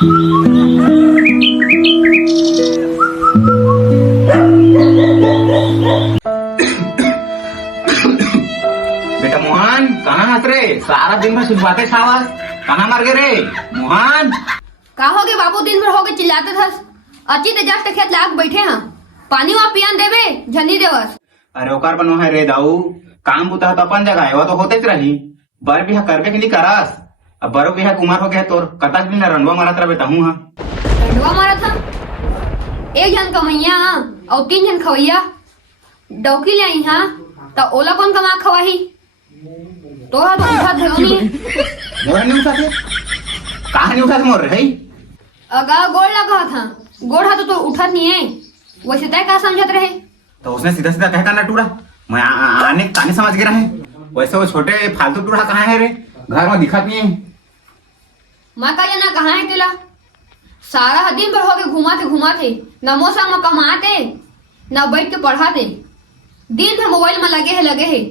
बेटा मोहन कहाँ हाथ रे? सारा दिन भर कुछ बातें छावस, कहाँ मर गए रे मोहन? का हो गए बाबू? दिन भर हो गए चिल्लाते थस। अची ते जस्ट खेत लाग बैठे हैं। पानी वहाँ पियान देवे झनी देवस। अरे ओकर बनो है रे दाऊ, काम बुता तो अपन जगह है, वो तो होते रही। बर बिहा करबे के नहीं करस। अब बरो बिहा के उमर हो गया तोर, कतक दिन रंडवा मारत रहे बेटा हूँ। रंडवा मारा था एक जन कमैया और 3 जन खवैया डौकी ले आई हाँ, तो ओला कौन कमा खवाही? तो तो उठा थे मोर नहीं उठा थे, कहाँ नहीं उठा थे मोर रे? अगा गोड़ लगा था, गोड़ हाथ तो उठत नहीं है। वैसे तय का समझत रहे? तो उसने सीधा सीधा कह करना टूरा, मैं आने काने समझ गया है। वैसे वो छोटे फालतू टूरा कहाँ है रे? घर में दिखत नहीं है। मैं का ना कहाँ है तेला? सारा दिन भर हो गए घुमाते न मौसम में कमाते न बैठ के पढ़ाते, दिन भर मोबाइल में लगे है।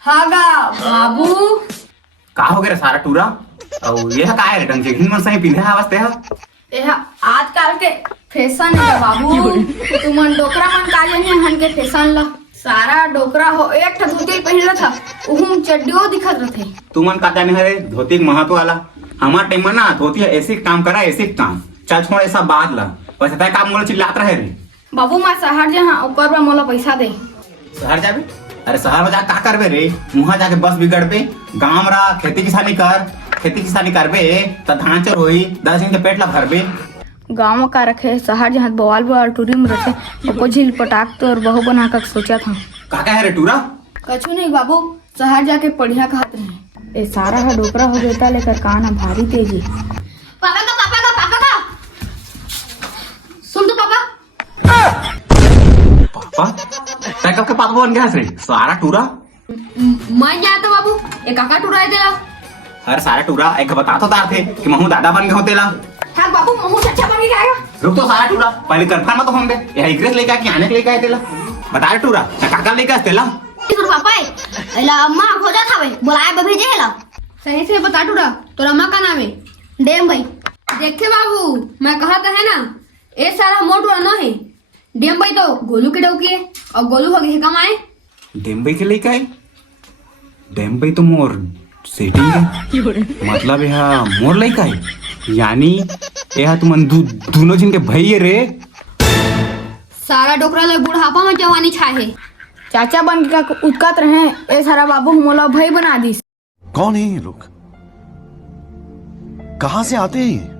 हागा बाबू का हो गया रे सारा टूरा? और ये का है रे ढंग से घिन मन सही पिंधे अवस्थे है। यह आजकल के फैशन है बाबू। तुमन डोकरा मन का जाने हन के फैशन ला। सारा डोकरा हो एक ठा धोती पहनला था, उहुम चड्डियो दिखत रथे। तू मन का जाने है रे धोती के महत्व वाला? हमार टाइम में ना धोती ऐसे काम करा, ऐसे काम चल छोड़ ऐसा बात ला। वैसे तय काम मोला चिल्लात रहे रे। बाबू मैं शहर जा हाँ, ऊपर पर मोला पैसा दे। शहर जाबे? अरे शहर में जाके का करबे रे? वहां जाके बस बिगड़ पे, गांव में रह खेती किसानी करबे तो धान चर होई, 10 दिन के पेट ला भरबे। गाँव का रखे शहर जहाँ बवाल बवाल टूरी में रखे को झील पटाक तो और बहू बना कर सोचा था। का है रे टूरा? कछु नहीं बाबू, शहर जाके पढ़िया कहत रहे। ए सारा का डोकरा हो देता लेकर काना भारी तेजी। पापा का सुन तो पापा। पापा तय कब के पापा बन गया रे सारा टूरा? मैं जानता बाबू, ये काका टूरा है तेरा। अरे सारा टूरा एक बता तो दार थे कि महू दादा बन गए हो तेला। हाँ बाबू महू अच्छा बन गया। रुक तो सारा टूरा, पहले कंफर्म तो हम दे यह इग्रेस लेके आके आने के लेके आए तेला। बता रे टूरा काका लेके आए तेला? पापा एला अम्मा हो जा था बुलाए भेजे हेला। सही से बता टूरा, तोरा अम्मा का नाम है? डेम भाई। देखे बाबू मैं कहा था है ना, ये सारा मोट वाला है। डेम भाई तो गोलू के डौकी है और गोलू हो गए कमाए। डेम्बई के लेके आए? डेम्बई तो मोर सेटिंग है, मतलब यह मोर लेके आए, यानी यह तुमन दोनों जिन के भाई है रे। सारा डोकरा ले बुढ़ापा में जवानी छाए है। चाचा बन के उतकत रहे, ए सारा बाबू मोला भाई बना दी। कौन है ये लोग? कहाँ से आते हैं ये?